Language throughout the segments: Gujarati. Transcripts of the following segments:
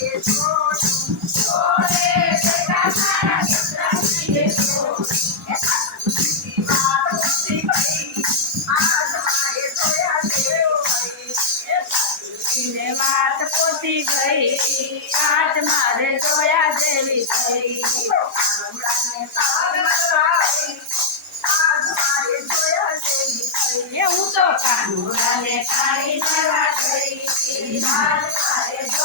વાત પોતી ગઈ આજ મારે જોયા જેવી થઈ હું તો કાનુડાને કાળી જવા ગઈ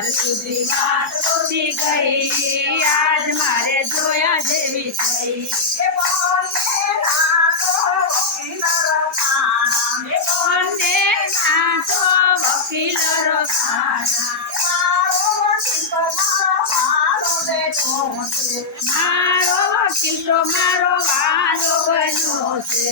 ઘર સુધી વાત પહોંચી ગઈ આજ મારે જોયા જેવી થઈ એ કોને ના વકીલ મારો વકીલ તો મારો વાલો બન્યો છે.